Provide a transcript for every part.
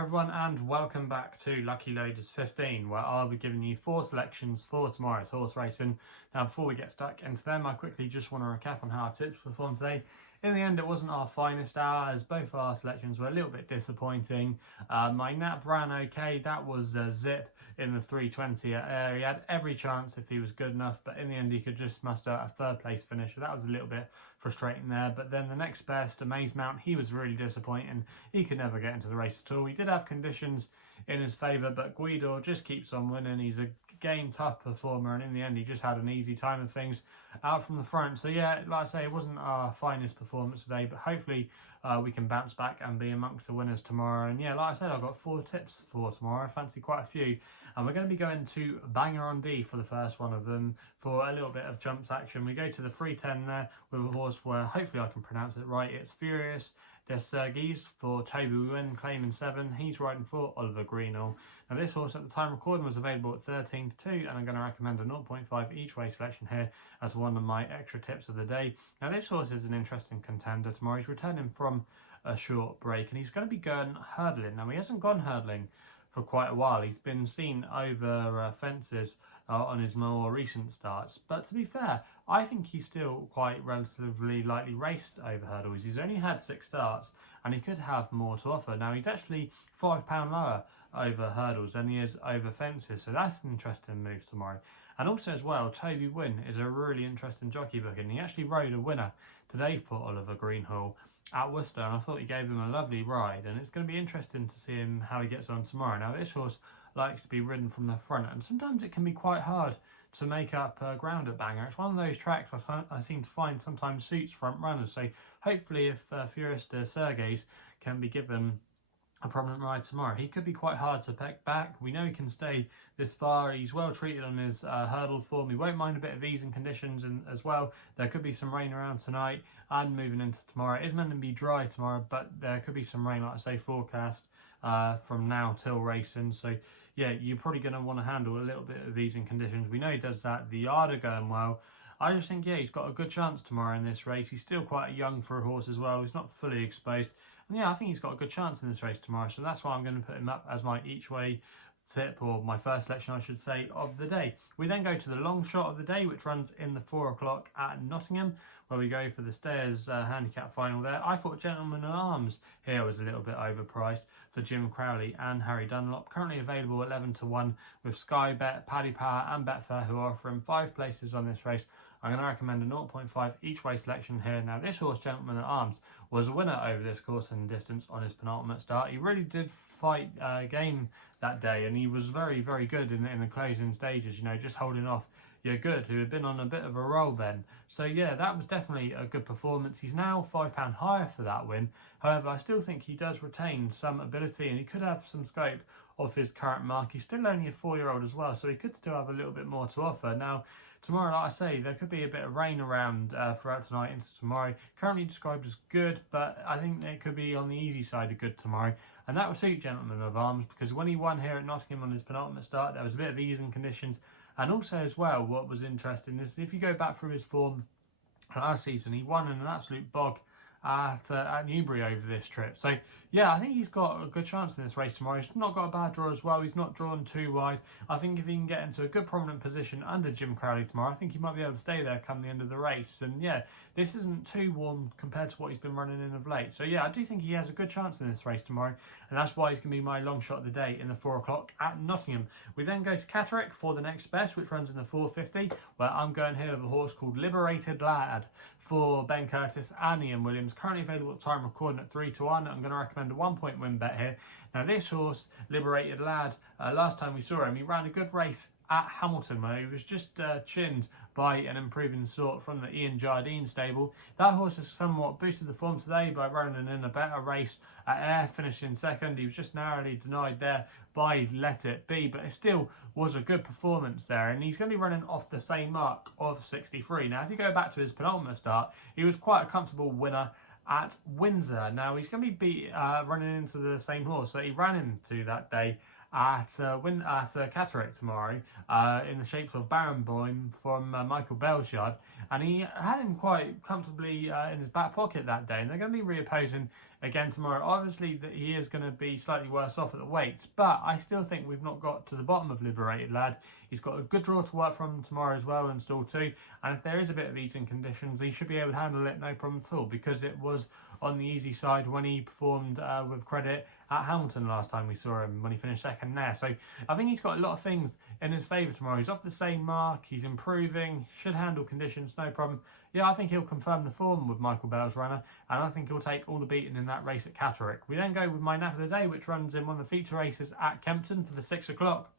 Hi everyone and welcome back to Lucky Loaders 15, where I'll be giving you 4 selections for tomorrow's horse racing. Now before we get stuck into them, I quickly just want to recap on how our tips performed today. In the end, it wasn't our finest hour, as both our selections were a little bit disappointing. My nap ran okay, that was Zip in the 320 area. He had every chance if he was good enough, but in the end he could just muster a third place finish, so that was a little bit frustrating there. But then the next best, Amaze Mount, he was really disappointing. He could never get into the race at all. He did have conditions in his favour, but Guido just keeps on winning. He's a game tough performer, and in the end he just had an easy time of things out from the front. So yeah, like I say, it wasn't our finest performance today, but hopefully we can bounce back and be amongst the winners tomorrow. And yeah, like I said, I've got 4 tips for tomorrow. I fancy quite a few, and we're going to be going to Bangor-On-Dee for the first one of them for a little bit of jumps action. We go to the 310 there with a horse where hopefully I can pronounce it right. It's Furius Ciergus for Toby Wynn, claiming 7. He's riding for Oliver Greenall. Now this horse at the time recording was available at 13 to 2, and I'm going to recommend a 0.5 each way selection here as one of my extra tips of the day. Now this horse is an interesting contender tomorrow. He's returning from a short break and he's going to be going hurdling. Now he hasn't gone hurdling for quite a while. He's been seen over fences on his more recent starts, but to be fair, I think he's still quite relatively lightly raced over hurdles. He's only had 6 starts and he could have more to offer. Now he's actually £5 lower over hurdles than he is over fences, so that's an interesting move tomorrow. And also as well, Toby Wynn is a really interesting jockey book, and he actually rode a winner today for Oliver Greenall at Worcester, and I thought he gave him a lovely ride, and it's going to be interesting to see him how he gets on tomorrow. Now this horse likes to be ridden from the front, and sometimes it can be quite hard to make up ground at Bangor. It's one of those tracks I seem to find sometimes suits front runners, so hopefully if Furius Ciergus can be given a prominent ride tomorrow, he could be quite hard to peck back. We know he can stay this far. He's well treated on his hurdle form. He won't mind a bit of ease and conditions, and as well there could be some rain around tonight and moving into tomorrow. It is meant to be dry tomorrow, but there could be some rain, like I say, forecast from now till racing. So yeah, you're probably going to want to handle a little bit of ease and conditions. We know he does that. The yard are going well. I just think, yeah, he's got a good chance tomorrow in this race. He's still quite young for a horse as well. He's not fully exposed. And yeah, I think he's got a good chance in this race tomorrow. So that's why I'm going to put him up as my each way tip, or my first selection I should say, of the day. We then go to the long shot of the day, which runs in the 4 o'clock at Nottingham, where we go for the Stayers handicap final there. I thought Gentleman at Arms here was a little bit overpriced for Jim Crowley and Harry Dunlop. Currently available 11 to 1 with SkyBet, Paddy and Betfair, who are offering 5 places on this race. I'm going to recommend a 0.5 each way selection here. Now this horse, Gentleman at Arms, was a winner over this course and distance on his penultimate start. He really did fight game that day, and he was very, very good in the closing stages, you know, just holding off You're Good, who had been on a bit of a roll then. So yeah, that was definitely a good performance. He's now £5 higher for that win. However, I still think he does retain some ability, and he could have some scope of his current mark. He's still only a 4-year-old as well, so he could still have a little bit more to offer. Now, tomorrow, like I say, there could be a bit of rain around throughout tonight into tomorrow. Currently described as good, but I think it could be on the easy side of good tomorrow. And that will suit Gentleman of Arms, because when he won here at Nottingham on his penultimate start, there was a bit of ease and conditions. And also as well, what was interesting is if you go back through his form last season, he won in an absolute bog at Newbury over this trip. So yeah, I think he's got a good chance in this race tomorrow. He's not got a bad draw as well. He's not drawn too wide. I think if he can get into a good prominent position under Jim Crowley tomorrow, I think he might be able to stay there come the end of the race. And yeah, this isn't too warm compared to what he's been running in of late. So yeah, I do think he has a good chance in this race tomorrow, and that's why he's going to be my long shot of the day in the 4 o'clock at Nottingham. We then go to Catterick for the next best, which runs in the 4:50, where I'm going here with a horse called Liberated Lad for Ben Curtis and Ian Williams. Currently available at time recording at 3 to 1. I'm going to recommend a 1-point win bet here. Now this horse, Liberated Lad, last time we saw him, he ran a good race at Hamilton, where he was just chinned by an improving sort from the Ian Jardine stable. That horse has somewhat boosted the form today by running in a better race at Ayr, finishing second. He was just narrowly denied there by Let It Be, but it still was a good performance there, and he's going to be running off the same mark of 63. Now if you go back to his penultimate start, he was quite a comfortable winner at Windsor. Now he's going to be running into the same horse that he ran into that day at Catterick tomorrow in the shapes of Barenboim from Michael Bell's yard, and he had him quite comfortably in his back pocket that day, and they're going to be reopposing again tomorrow. Obviously that he is going to be slightly worse off at the weights, but I still think we've not got to the bottom of Liberated lad. He's got a good draw to work from tomorrow as well in stall 2, and if there is a bit of easing conditions, he should be able to handle it no problem at all, because it was on the easy side when he performed with credit at Hamilton last time we saw him, when he finished second there. So I think he's got a lot of things in his favour tomorrow. He's off the same mark, he's improving, should handle conditions no problem. Yeah, I think he'll confirm the form with Michael Bell's runner, and I think he'll take all the beating in that race at Catterick. We then go with my nap of the day, which runs in one of the feature races at Kempton for the 6 o'clock.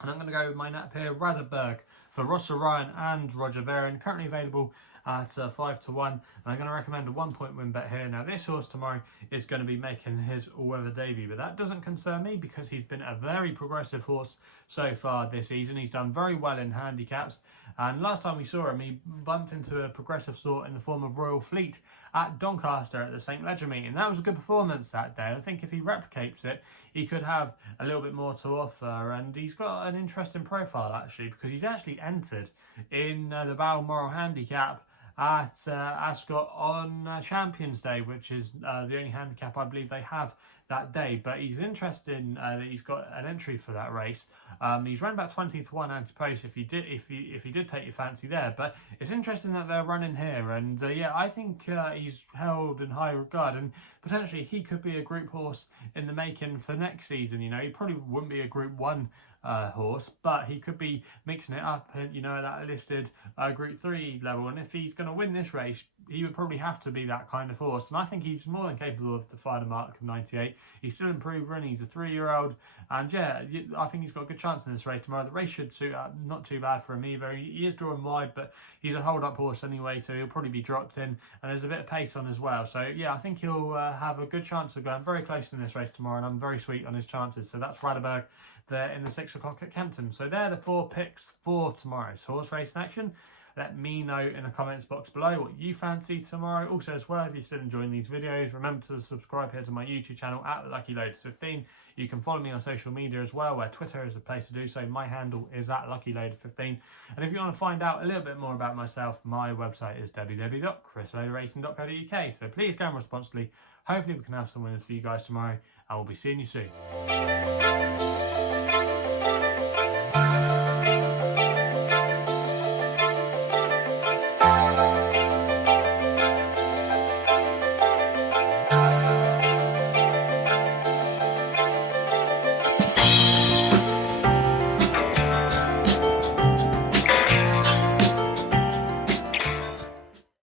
And I'm going to go with my nap here, Raadobarg, for Ross Ryan and Roger Varian, currently available at 5 to 1. And I'm going to recommend a 1-point win bet here. Now, this horse tomorrow is going to be making his all-weather debut, but that doesn't concern me because he's been a very progressive horse so far this season. He's done very well in handicaps, and last time we saw him, he bumped into a progressive sort in the form of Royal Fleet at Doncaster at the St Leger meeting. That was a good performance that day. I think if he replicates it, he could have a little bit more to offer, and he's got an interesting profile actually, because he's actually entered in the Balmoral handicap at Ascot on Champions Day, which is the only handicap I believe they have that day. But he's interested in that he's got an entry for that race. He's run about 20 to 1 anti-post if he did take your fancy there. But it's interesting that they're running here, and yeah, I think he's held in high regard, and potentially he could be a Group horse in the making for next season. You know, he probably wouldn't be a Group 1 horse, but he could be mixing it up, you know, at that listed Group 3 level. And if he's going to win this race, he would probably have to be that kind of horse, and I think he's more than capable of defying the mark of 98. He's still improving, he's a 3-year-old, and yeah, I think he's got a good chance in this race tomorrow. The race should suit up, not too bad for him either. He is drawing wide, but he's a hold-up horse anyway, so he'll probably be dropped in, and there's a bit of pace on as well. So yeah, I think he'll have a good chance of going very close in this race tomorrow, and I'm very sweet on his chances. So that's Raadobarg there in the 6 o'clock at Kempton. So they're the 4 picks for tomorrow's horse race in action. Let me know in the comments box below what you fancy tomorrow. Also as well, if you're still enjoying these videos, remember to subscribe here to my YouTube channel at LuckyLoaded15. You can follow me on social media as well, where Twitter is the place to do so. My handle is at LuckyLoaded15. And if you want to find out a little bit more about myself, my website is www.chrisloaderracing.co.uk. So please gamble responsibly. Hopefully we can have some winners for you guys tomorrow, and we'll be seeing you soon.